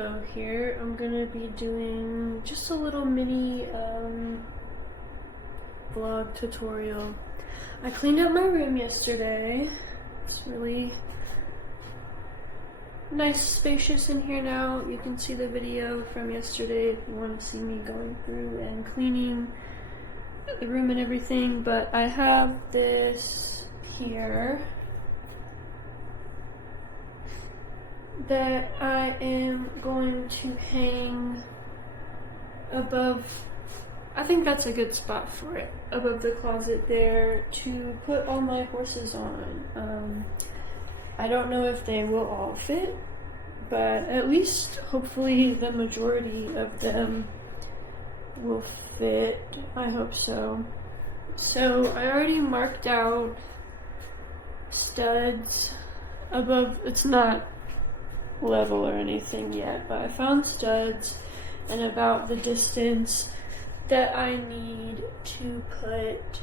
info here. I'm gonna be doing just a little mini vlog tutorial. I cleaned up my room yesterday. It's really nice, spacious in here now. You can see the video from yesterday if you want to see me going through and cleaning the room and everything. But I have this here that I am going to hang above. I think that's a good spot for it, above the closet there, to put all my horses on. I don't know if they will all fit, but at least hopefully the majority of them will fit. I hope so. So I already marked out studs above. It's not level or anything yet, but I found studs and about the distance that I need to put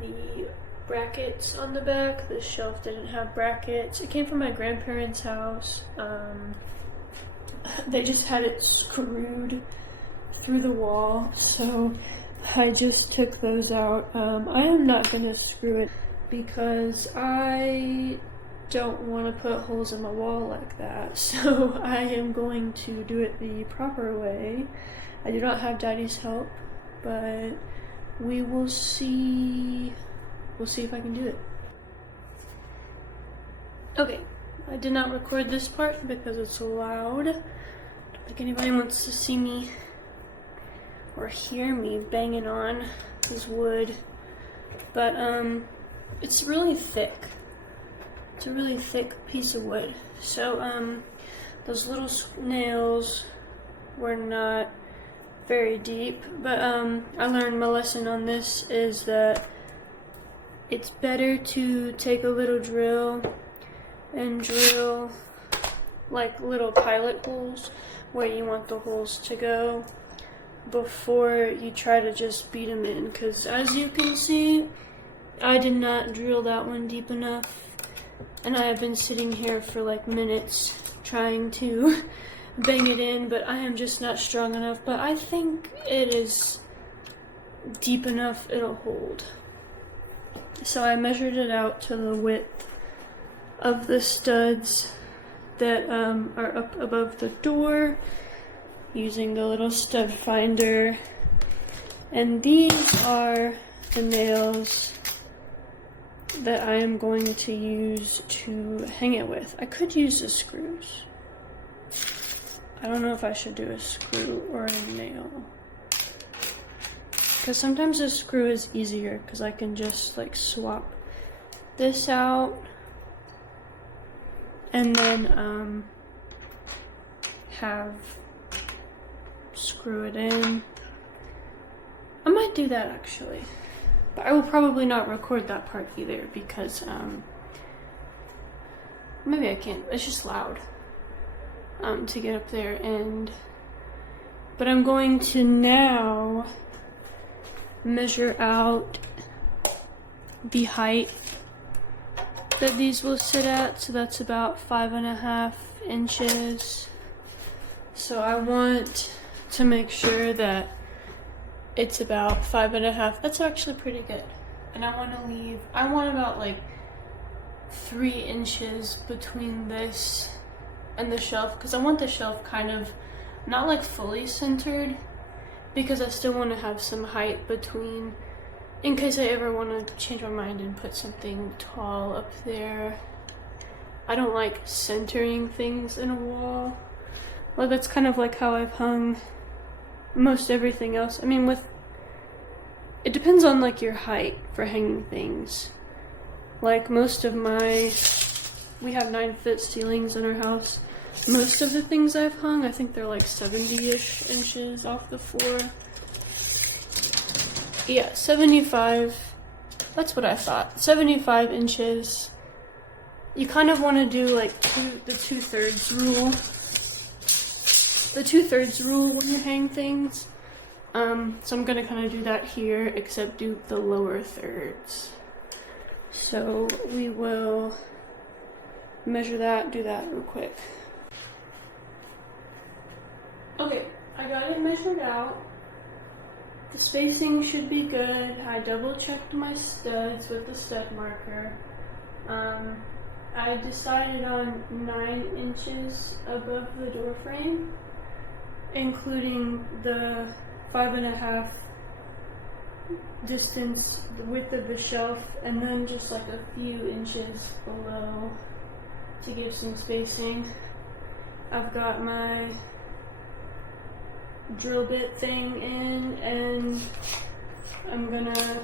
the brackets on the back. The shelf didn't have brackets. It came from my grandparents' house. They just had it screwed through the wall, so I just took those out. I am not going to screw it because I don't want to put holes in my wall like that, so I am going to do it the proper way. I do not have Daddy's help, but we will see. We'll see if I can do it. Okay, I did not record this part because it's loud. I don't think anybody wants to see me or hear me banging on this wood, but it's really thick. It's a really thick piece of wood. So those little nails were not very deep, but I learned my lesson on this is that it's better to take a little drill and drill like little pilot holes where you want the holes to go before you try to just beat them in, because as you can see, I did not drill that one deep enough, and I have been sitting here for like minutes trying to bang it in, but I am just not strong enough. But I think it is deep enough, it'll hold. So I measured it out to the width of the studs that are up above the door using the little stud finder, and these are the nails that I am going to use to hang it with. I could use the screws. I don't know if I should do a screw or a nail, because sometimes a screw is easier because I can just like swap this out and then screw it in. I might do that actually, but I will probably not record that part either because maybe I can't. It's just loud to get up there, but I'm going to now measure out the height that these will sit at. So that's about 5.5 inches. So I want to make sure that it's about 5.5. That's actually pretty good. And I want about like 3 inches between this and the shelf, because I want the shelf kind of not like fully centered, because I still want to have some height between, in case I ever want to change my mind and put something tall up there. I don't like centering things in a wall. Well, that's kind of like how I've hung most everything else. I mean, it depends on like your height for hanging things. Like most of we have 9-foot ceilings in our house. Most of the things I've hung, I think they're like 70-ish inches off the floor. Yeah, 75. That's what I thought. 75 inches. You kind of want to do like the 2/3 rule. The 2/3 rule when you hang things. So I'm gonna kind of do that here, except do the lower thirds. So we will measure that, do that real quick. Okay, I got it measured out. The spacing should be good. I double checked my studs with the stud marker. I decided on 9 inches above the door frame, including the 5.5 distance, the width of the shelf, and then just like a few inches below to give some spacing. I've got my drill bit thing in, and I'm gonna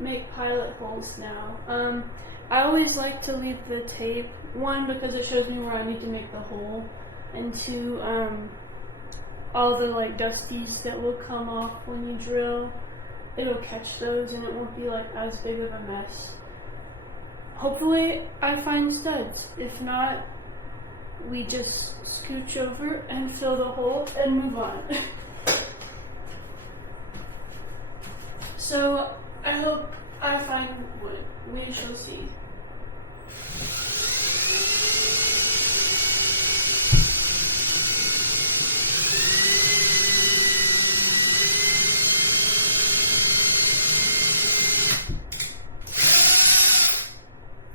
make pilot holes now. I always like to leave the tape, one, because it shows me where I need to make the hole, and two, all the like dusties that will come off when you drill, it'll catch those and it won't be like as big of a mess. Hopefully I find studs. If not, we just scooch over and fill the hole and move on. So I hope I find wood. We shall see.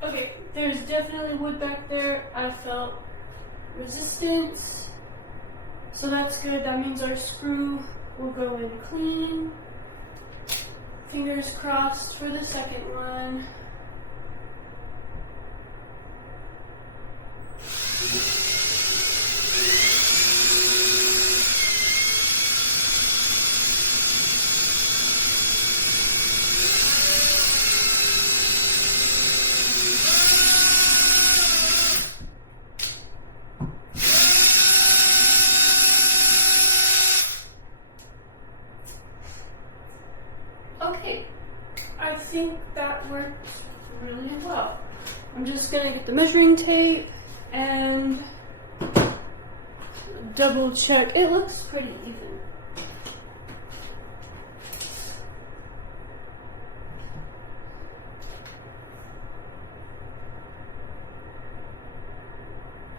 Okay, there's definitely wood back there. I felt resistance, so that's good. That means our screw will go in clean. Fingers crossed for the second one. Okay, I think that worked really well. I'm just gonna get the measuring tape and double check. It looks pretty even.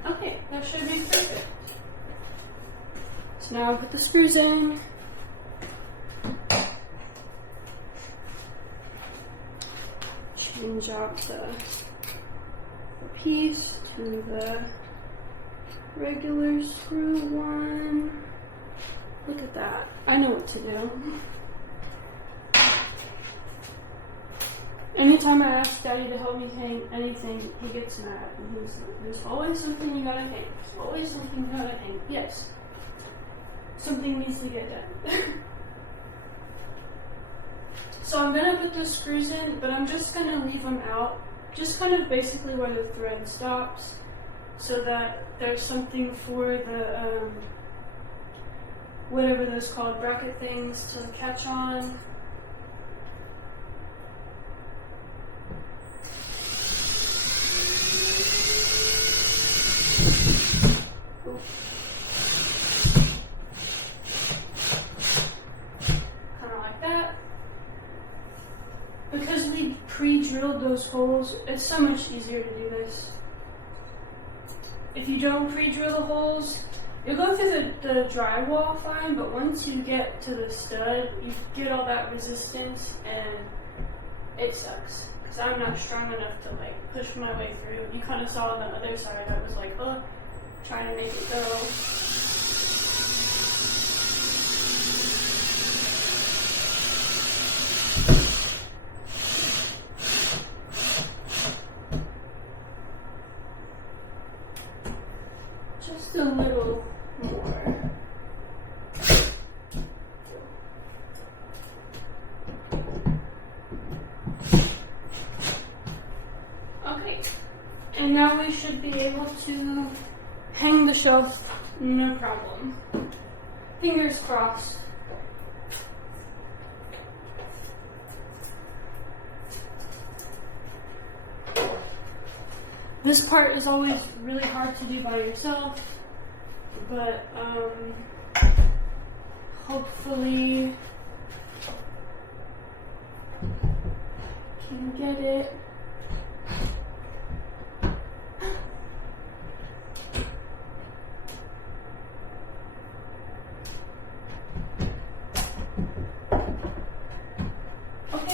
Okay, that should be perfect. So now I'll put the screws in. Change out the piece to the regular screw one. Look at that. I know what to do. Anytime I ask Daddy to help me hang anything, he gets mad. And he's like, there's always something you gotta hang. There's always something you gotta hang. Yes. Something needs to get done. So I'm gonna put the screws in, but I'm just gonna leave them out, just kind of basically where the thread stops, so that there's something for the, whatever those called, bracket things to catch on. Kind of like that. Because we pre-drilled those holes, it's so much easier to do this. If you don't pre-drill the holes, you'll go through the drywall fine, but once you get to the stud, you get all that resistance and it sucks. Because I'm not strong enough to like push my way through. You kind of saw on the other side, I was like, oh, trying to make it go. Just a little more. Okay, and now we should be able to hang the shelf, no problem. Fingers crossed. This part is always really hard to do by yourself, but hopefully can get it.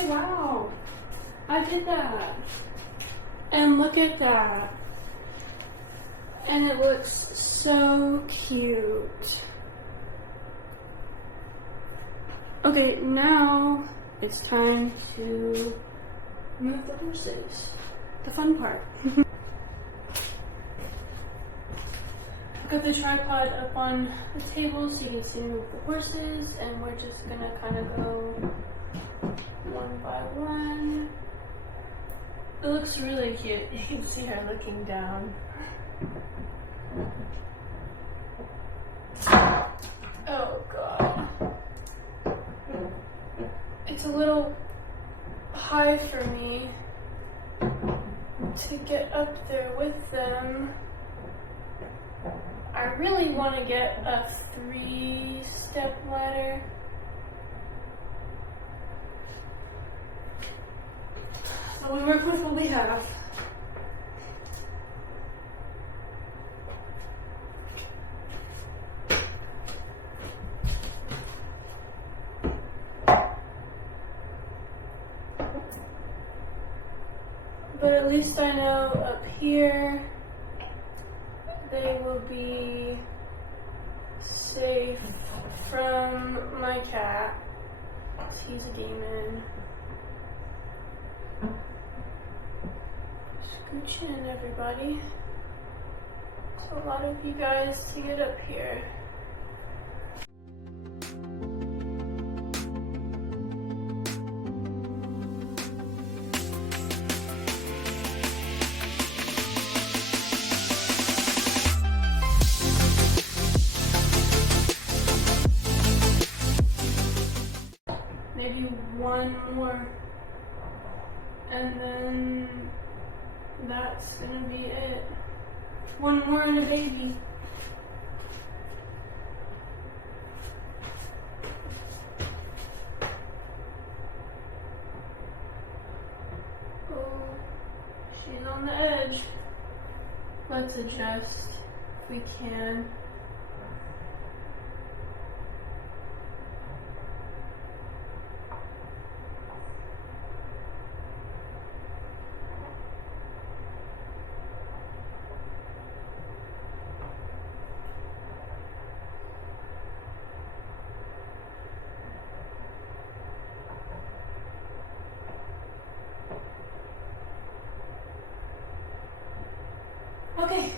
wow, I did that. And look at that. And it looks so cute. Okay, now it's time to move the horses. The fun part. Got the tripod up on the table so you can see me move the horses, and we're just gonna kind of go one by one. It looks really cute. You can see her looking down. Oh god. It's a little high for me to get up there with them. I really want to get a 3-step ladder. So we work with what we have. But at least I know up here they will be safe from my cat. He's a demon. Scooch in, everybody. It's a lot of you guys to get up here. Maybe one more, and then that's gonna be it. One more and a baby. Oh, she's on the edge. Let's adjust if we can. Okay,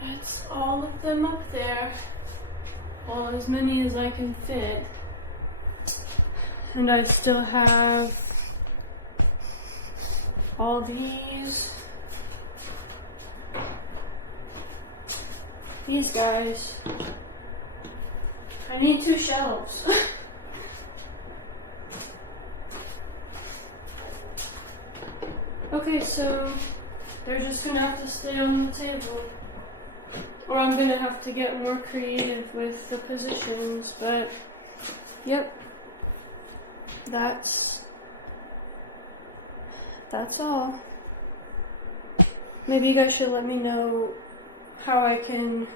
that's all of them up there. Well, as many as I can fit. And I still have all these guys. I need 2 shelves. Okay, so they're just gonna have to stay on the table. Or I'm gonna have to get more creative with the positions, but yep. That's all. Maybe you guys should let me know how I can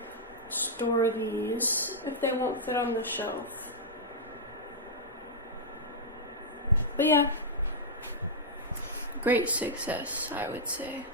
store these if they won't fit on the shelf. But yeah. Great success, I would say.